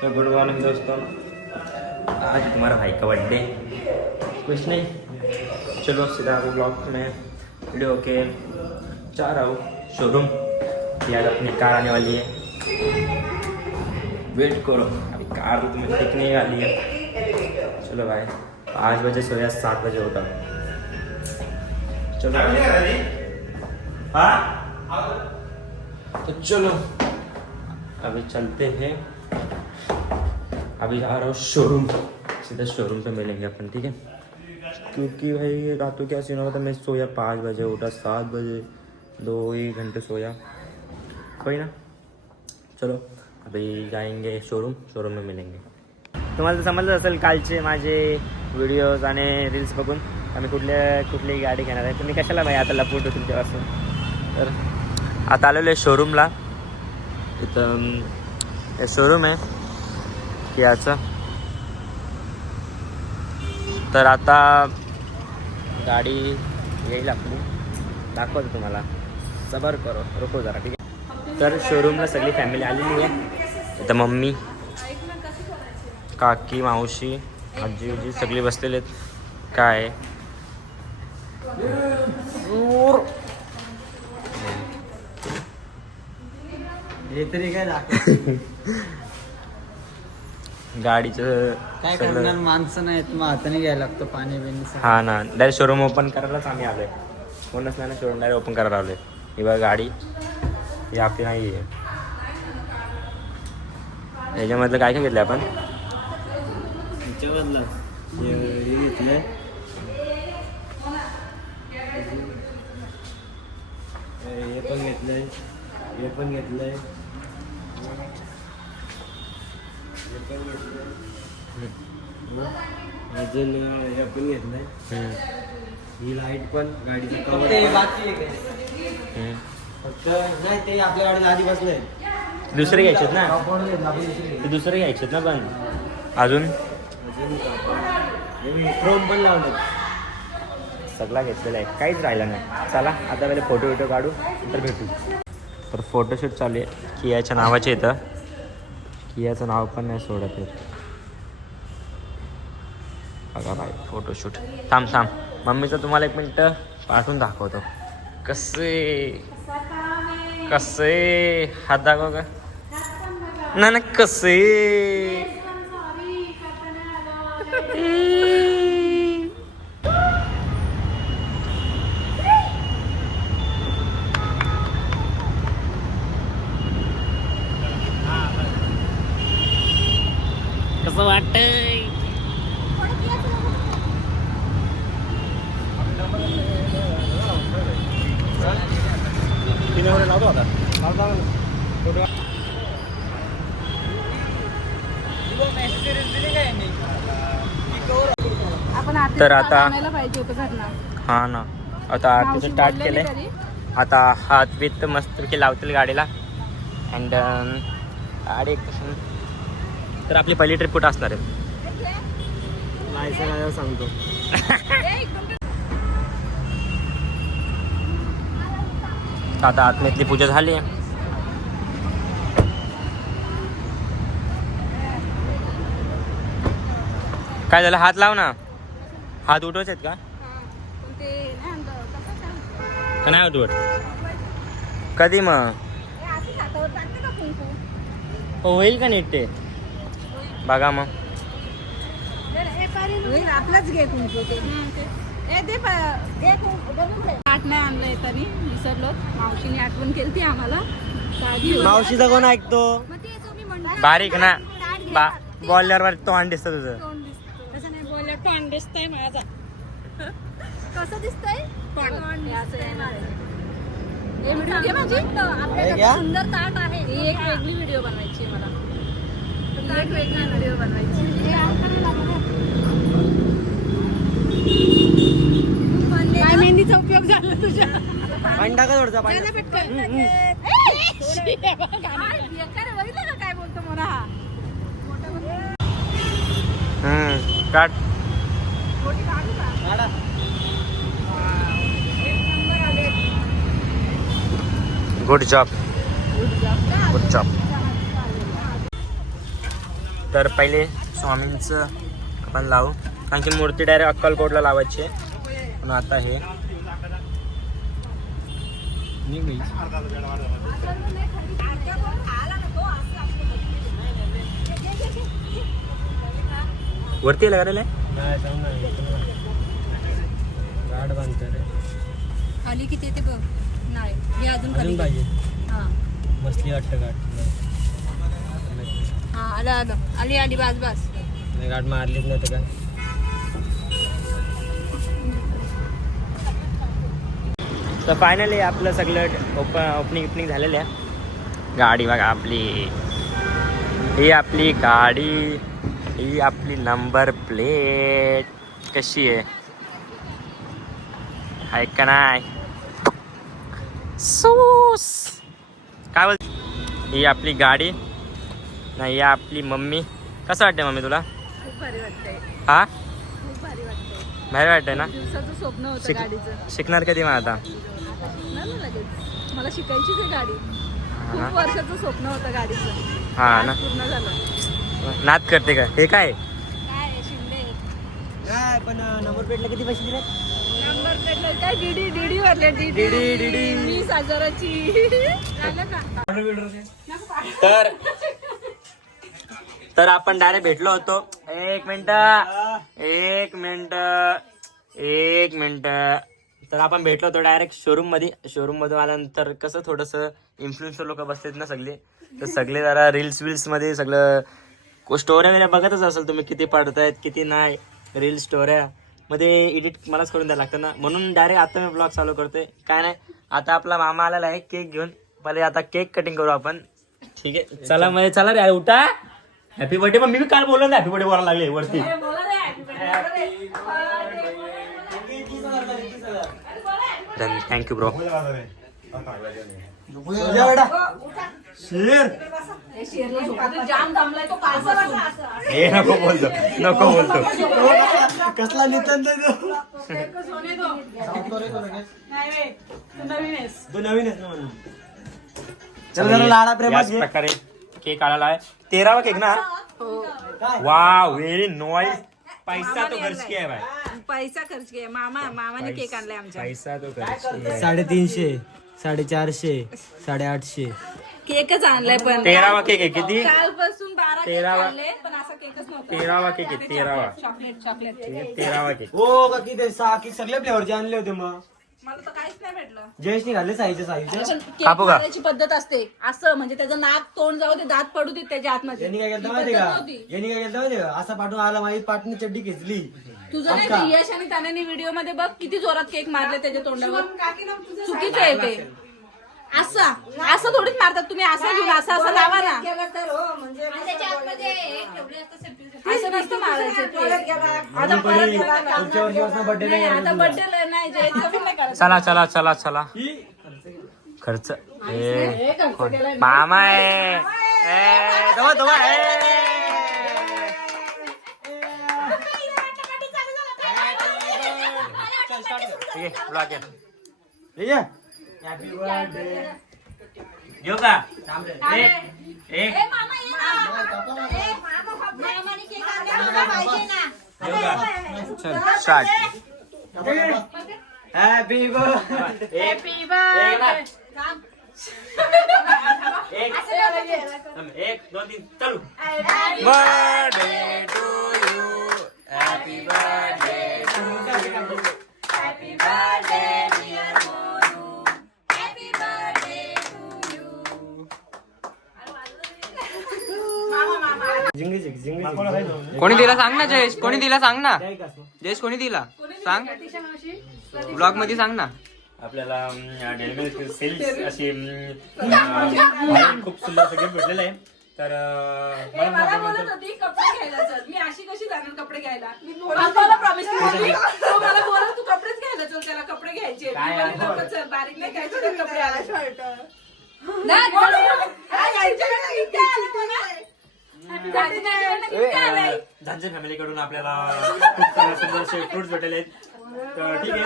तो good morning दोस्तों, आज तुम्हारा भाई का बर्थडे। कुछ नहीं, चलो सीधा अभी ब्लॉग में वीडियो के जा रहा हूँ शोरूम। यार अपनी कार आने वाली है, वेट करो, अभी कार तो तुम्हें दिखने वाली है। चलो भाई, 5 बजे सोया, 7 बजे उठा। चलो तो चलो अभी चलते हैं। अभी आ रहा हूँ शोरूम, सीधा शोरूम पे मिलेंगे अपन, ठीक है? क्योंकि भाई रातों क्या सीन होगा था, मैं सोया 5 बजे, उठा 7 बजे, 2 घंटे सोया। कोई ना, चलो अभी जाएंगे शोरूम में मिलेंगे। तुम्हाला तर समजलं असेल कालचे माझे व्हिडिओज आणि रील्स बघून आम्ही कुठली गाडी घेणार आहे. तुम्ही कशाला भाई आता लपवतो तुमच्यापासून. तर आता आलेलो आहे शोरूमला. इथं शोरूम आहे कियाचं. तर आता गाडी येईल आपली, दाखवतो तुम्हाला, सबर करो, रुको जरा, ठीक आहे? तर शोरूमला सगळी फॅमिली आलेली आहे. इथं मम्मी, काकी, मावशी, आजी उजी सगळी बसलेले आहेत. काय हे तरी काय दाखव. गाडीचं काय करणार, माणसं नाहीत, मग हाताने घ्यायला लागतं पाणी बिणी. हा ना, डायरेक्ट शोरूम ओपन करायलाच आम्ही आलोय. कोणच नाही ना, शोरूम डायरेक्ट ओपन करायला आलोय. ही बघा गाडी, ही आपली नाही आहे. याच्यामधलं काय काय घेतलं आपण? त्याच्यामधलं हे घेतलंय, हे पण घेतलंय, हे पण घेतलंय, अजून हे पण घेतलंय. ही लाईट पण, गाडीचं कवर बाकी आहे. फक्त नाही, ते आपल्या गाडीला आधी बसलंय. दुसरे घ्यायचेत ना, ते दुसरे घ्यायचेत ना. पण अजून क्रोम पण लावलं, सगळा घेतलेला आहे, काहीच राहिलं नाही. चला आता पहिले फोटो काढू, नंतर भेटू. तर फोटोशूट चालू आहे कियाच्या नावाचे. इथं कियाचं नाव पण नाही सोडत येत. बघा भाई फोटोशूट. थांब, मम्मीचं तुम्हाला 1 मिनटं पाठवून दाखवतो. कसे हात दाखव का ना, कसे कसं वाटतंय? तर आता हा ना, आता आरतीचं स्टार्ट केलंय. आता हात बीत मस्तपैकी लावतील गाडीला. अँड गाडी तर आपली पहिली ट्रिप कुठं असणार आहे? लायसन सांगतो. आता आत्मेतली पूजा झाली आहे. काय झालं? हात लाव ना. हात उठवायचे आहेत का नाही उठवत? कधी मग होईल का नीट ते? बघा मग. आपलाच घे कुंकू. आठ नाही आणलंय तरी विसरलो. मावशीने आठवण केली ती आम्हाला. मावशीचा कोण ऐकतो? बारीक ना, बॉलरवर तोंड दिसतं तुझं. तसं नाही, बोलले तोंड दिसतंय माझा. कसं दिसतंय? सुंदर ताट आहे. ही एक वेगळी व्हिडिओ बनवायची मला. एक वेगळी व्हिडिओ बनवायची. काय मेहंदीचा उपयोग झाला तुझ्या? पाणी टाका थोडसा, पाणी. काय बोलतो मला हा? काट. Good job. तर पहिले स्वामींचं आपण लावू, कारण की मूर्ती डायरेक्ट अक्कलकोटला लावायची आहे. म्हणून आता हे वरती लगायला गाड बांधतो रे. खाली किती येते बघ. नाही हे अजून खाली पाहिजे हा मसली वाटतं गाठ. हा आलं आलं आली आली बस बस. गाठ मारलीच नाही तर काय. तर फायनली आपलं सगळं ओपनिंग झालेलं आहे. गाडी बघा आपली, ही आपली गाडी, ही आपली नंबर प्लेट कशी आहे का नाही. सूस काय बोल. ही आपली गाडी नाही, ही आपली मम्मी. कसं वाटतंय मम्मी तुला? खूप भारी वाटतंय. हा खूप भारी वाटतंय. भारी वाटतंय ना. दिवसाचं स्वप्न होतं गाडीचं. शिकणार कधी मग आता? शिकणार ना लगेच. मला शिकायचीच आहे गाडी. खूप वर्षाचं स्वप्न होतं गाडीचं. हा ना. पूर्ण झालं. नाद करते का? हे काय काय शिंदे काय पण नंबर प्लेटला किती पैसे दिले? नंबर प्लेटला काय डीडी भरले. डीडी 20,000ची. झालं का? तर आपण डायरेक्ट भेटलो होतो. एक मिनिट. तर आपण भेटलो होतो डायरेक्ट शोरूम मध्ये. शोरूम मधून आल्यानंतर कसं थोडंसं इन्फ्लुएन्सर लोक बसतात ना सगळे, तर सगळे जरा रील्स मध्ये सगळं स्टोऱ्या वगैरे बघतच असेल तुम्ही, किती पडतायत किती नाही. रील स्टोऱ्या मध्ये एडिट मलाच करून द्यायला लागतं ना, म्हणून डायरेक्ट आता मी ब्लॉग चालू करतोय. काय नाही, आता आपला मामा आलेला आहे केक घेऊन. पहिले आता केक कटिंग करू आपण. ठीक आहे चला मध्ये. चला रे उठा. Happy birthday. पण मी बी काल बोललो ना हॅपी बर्थडे बोलायला लागले वरती. Thank you bro. हे नको बोलतो. कसला नितन तू नवीन आहेस ना म्हणून. चला जरा लाडा प्रेमात याच प्रकारे केक आलेला आहे. 13वा केक ना. Wow very noise. पैसा तो खर्च किया है भाई. पैसा खर्च किया. मामाने केक आणलाय आमच्या. पैसा तो खर्च किया है. 350, 450, 850. केकच आणलाय पण 13वा केक आहे. किती? कालपासून 12 केक 13वा. आणले पण असा केकच नव्हता. 13वा केक आहे. 13वा. चॉकलेट 13वा केक. हो का किती 6 की सगळे फ्लेवरचे आणले होते. मग मला तर काहीच नाही भेटलं. जयेशने घातले साईच्या. पण केक कापू का? मारायची पद्धत असते असं, म्हणजे त्याचं नाक तोंड जाऊ दे, दात पडू दे त्याच्या आतमध्ये. यांनी काय केलं ही माहिती पद्धत का? नव्हती. यांनी काय केलं माहिती का? असा पाठवून आला, माझी पाटणी चड्डी खेचली. तुझं नाही ते यश आणि त्याने व्हिडिओ मध्ये बघ किती जोरात केक मारले त्याच्या तोंडावर. चुकीचं आहे ते. असं थोडीच मारतात तुम्ही. असं घेऊन असं लावा ना. असं नसतं मारायचं ते. आता परत पुढच्या वर्षी बर्थडे नाही, आता बर्थडे नाही जे कमी नाही करायचं. चला खर्च. ए, कोण? मामा आहे. ए, दवा, ए. ठीक आहे ब्लॉग आहे. Happy birthday. घेऊ का? एक ए, मामा ये ना. ए, मामाने केक आणला, मामा पाहिजे ना. घेऊ का? चल स्टार्ट. Happy birthday. एक 2 3 चालू. Birthday to you. Happy birthday to you. Happy birthday dear Monu. Happy birthday to you. कोणी दिला सांग ना जयेश. कोणी दिला सांग ना जयेश. कोणी दिला सांग. ब्लॉग मध्ये सांग ना. आपल्याला डेलिव्हरी सेल्स अशी खूप सुंदर सगळे भेटलेलं आहे. तर मला बोलत होती कपडे घ्यायला चल. मी अशी कशी जाणार कपडे घ्यायला. मी मला प्रॉमिस केली. तो मला बोलत तू कपडेच घ्यायला चल, त्याला कपडे घ्यायचे. मी बोलली, नको चल, बारीक नाही घ्यायचे ते कपडे आले. नाही, काय घ्यायचे ना, इथे आले मला. झांजे फॅमिलीकडून आपल्याला खूप सुंदरसे फ्रुट्स भेटलेले आहेत. तर ठीक आहे.